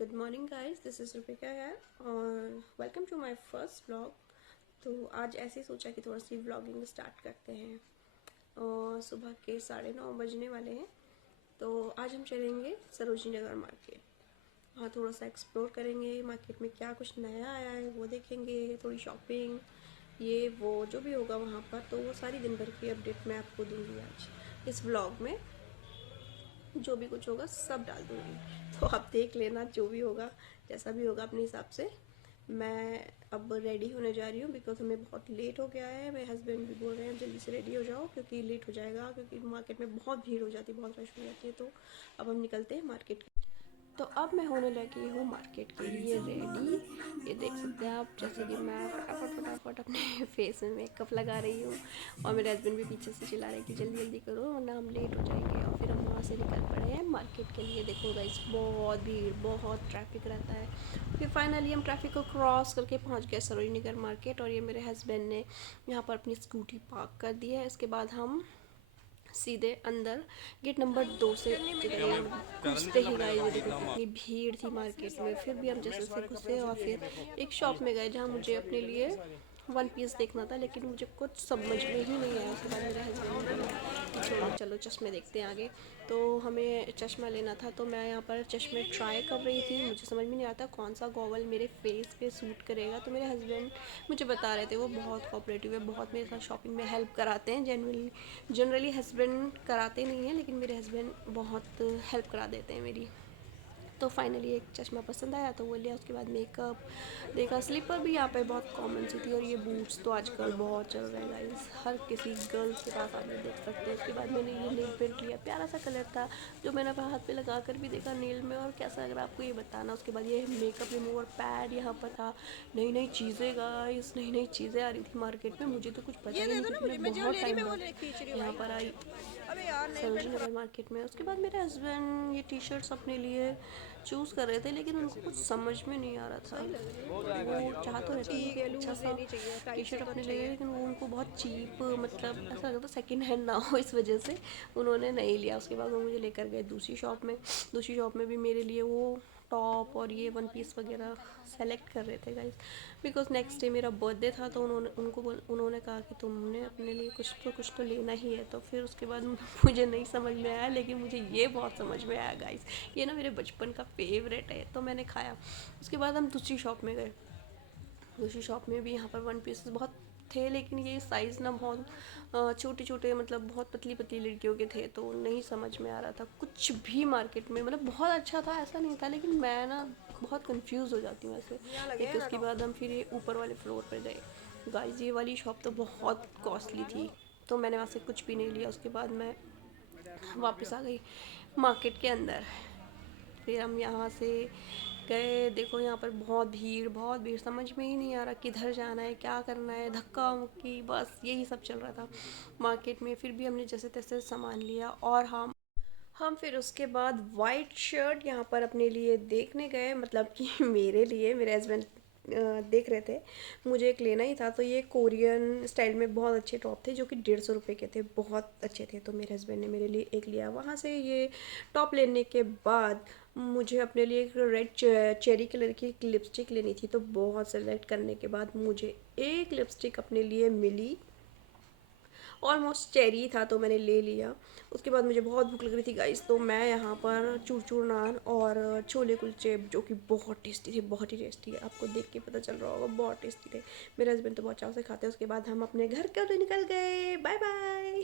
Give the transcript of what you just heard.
Good morning guys, this is Rupika है और welcome to my first vlog. तो आज ऐसे ही सोचा कि थोड़ा सी व्लॉगिंग स्टार्ट करते हैं और सुबह के 9:30 बजने वाले हैं। तो आज हम चलेंगे सरोजनी नगर मार्केट। वहाँ थोड़ा सा एक्सप्लोर करेंगे, मार्केट में क्या कुछ नया आया है वो देखेंगे, थोड़ी शॉपिंग ये वो जो भी होगा वहाँ पर। तो वो सारी दिन भर की अपडेट मैं आपको दूँगी आज इस व्लॉग में। जो भी कुछ होगा सब डाल दूँगी, तो आप देख लेना जो भी होगा, जैसा भी होगा अपने हिसाब से। मैं अब रेडी होने जा रही हूँ बिकॉज हमें बहुत लेट हो गया है। मेरे हस्बैंड भी बोल रहे हैं जल्दी से रेडी हो जाओ क्योंकि लेट हो जाएगा, क्योंकि मार्केट में बहुत भीड़ हो जाती है, बहुत रश हो जाती है। तो अब हम निकलते हैं मार्केट। तो अब मैं होने लगी हूँ मार्केट के लिए रेडी। ये देख सकते हैं आप, जैसे कि मैं फटाफट फटाफट अपने फेस में मेकअप लगा रही हूँ और मेरे हस्बैंड भी पीछे से चिल्ला रहे हैं कि जल्दी जल्दी करो वरना हम लेट हो जाएंगे। और फिर हम वहाँ से निकल पड़े हैं मार्केट के लिए। देखो गाइस, बहुत भीड़, बहुत ट्रैफिक रहता है। फिर फाइनली हम ट्रैफिक को क्रॉस करके पहुँच गए सरोजनी नगर मार्केट। और ये मेरे हस्बैंड ने यहाँ पर अपनी स्कूटी पार्क कर दी है। इसके बाद हम सीधे अंदर गेट नंबर 2 से घुसते ही गाइस ये देखो कितनी भीड़ थी मार्केट में। फिर भी हम जैसे से घुसे और फिर एक शॉप में गए जहाँ मुझे अपने लिए वन पीस देखना था, लेकिन मुझे कुछ समझ में ही नहीं आया। उसके बाद मेरे हस्बैंड ने बोला कि छोड़ो चलो चश्मे देखते हैं आगे। तो हमें चश्मा लेना था, तो मैं यहाँ पर चश्मे ट्राई कर रही थी। मुझे समझ में नहीं आता कौन सा गॉगल मेरे फेस पे सूट करेगा। तो मेरे हस्बैंड मुझे बता रहे थे, वो बहुत कोऑपरेटिव है, बहुत मेरे साथ शॉपिंग में हेल्प कराते हैं। जनरली हस्बैंड कराते नहीं हैं, लेकिन मेरे हस्बैंड बहुत हेल्प करा देते हैं मेरी। तो फाइनली एक चश्मा पसंद आया तो वो लिया। उसके बाद मेकअप देखा, स्लीपर भी यहाँ पे बहुत कॉमन सी थी। और ये बूट्स तो आजकल बहुत चल रहे हैं गाइस, हर किसी गर्ल्स के पास आप ये देख सकते हैं। उसके बाद मैंने ये नेल पेंट लिया, प्यारा सा कलर था जो मैंने अपने हाथ पे लगा कर भी देखा नेल में, और कैसा लग रहा है आपको ये बताना। उसके बाद ये मेकअप रिमूवर पैड यहाँ पर था। नई नई चीज़ें गाइस, नई नई चीज़ें आ रही थी मार्केट में, मुझे तो कुछ पता ही नहीं क्योंकि मैं बहुत टाइम बाद यहाँ पर आई सरोजनी नगर मार्केट में। उसके बाद मेरे हस्बैंड ये टी शर्ट्स अपने लिए चूज़ कर रहे थे, लेकिन उनको कुछ समझ में नहीं आ रहा था। वो चाह तो रहे थे उनको अच्छा सा टी शर्ट अपने लिए, लेकिन वो उनको बहुत चीप, मतलब ऐसा लगता था सेकंड हैंड ना हो, इस वजह से उन्होंने नहीं लिया। उसके बाद वो मुझे लेकर गए दूसरी शॉप में। दूसरी शॉप में भी मेरे लिए वो टॉप और ये वन पीस वगैरह सेलेक्ट कर रहे थे गाइस, बिकॉज नेक्स्ट डे मेरा बर्थडे था। तो उन्होंने कहा कि तुमने अपने लिए कुछ तो लेना ही है। तो फिर उसके बाद मुझे नहीं समझ में आया, लेकिन मुझे ये बहुत समझ में आया गाइस, ये ना मेरे बचपन का फेवरेट है, तो मैंने खाया। उसके बाद हम दूसरी शॉप में गए। दूसरी शॉप में भी यहाँ पर वन पीसेस बहुत थे, लेकिन ये साइज़ ना बहुत छोटे छोटे, मतलब बहुत पतली पतली लड़कियों के थे, तो नहीं समझ में आ रहा था कुछ भी मार्केट में। मतलब बहुत अच्छा था ऐसा नहीं था, लेकिन मैं ना बहुत कंफ्यूज हो जाती हूँ ऐसे। लेकिन उसके बाद हम फिर ये ऊपर वाले फ्लोर पर गए। गाइस ये वाली शॉप तो बहुत कॉस्टली थी, तो मैंने वहाँ से कुछ भी नहीं लिया। उसके बाद मैं वापस आ गई मार्केट के अंदर। फिर हम यहाँ से गए। देखो यहाँ पर बहुत भीड़, बहुत भीड़, समझ में ही नहीं आ रहा किधर जाना है, क्या करना है, धक्का मुक्की, बस यही सब चल रहा था मार्केट में। फिर भी हमने जैसे तैसे सामान लिया और हम फिर उसके बाद वाइट शर्ट यहाँ पर अपने लिए देखने गए, मतलब कि मेरे लिए। मेरे हस्बैंड देख रहे थे, मुझे एक लेना ही था। तो ये कोरियन स्टाइल में बहुत अच्छे टॉप थे जो कि 150 रुपये के थे, बहुत अच्छे थे। तो मेरे हस्बैंड ने मेरे लिए एक लिया। वहाँ से ये टॉप लेने के बाद मुझे अपने लिए एक रेड चेरी कलर की एक लिपस्टिक लेनी थी। तो बहुत सेलेक्ट करने के बाद मुझे एक लिपस्टिक अपने लिए मिली, ऑलमोस्ट चेरी था, तो मैंने ले लिया। उसके बाद मुझे बहुत भूख लग रही थी गाइस, तो मैं यहाँ पर चूर चूर नान और छोले कुलचे, जो कि बहुत टेस्टी थे, बहुत ही टेस्टी है, आपको देख के पता चल रहा होगा बहुत टेस्टी थे। मेरे हस्बैंड तो बहुत चाव से खाते हैं। उसके बाद हम अपने घर के लिए निकल गए। Bye bye.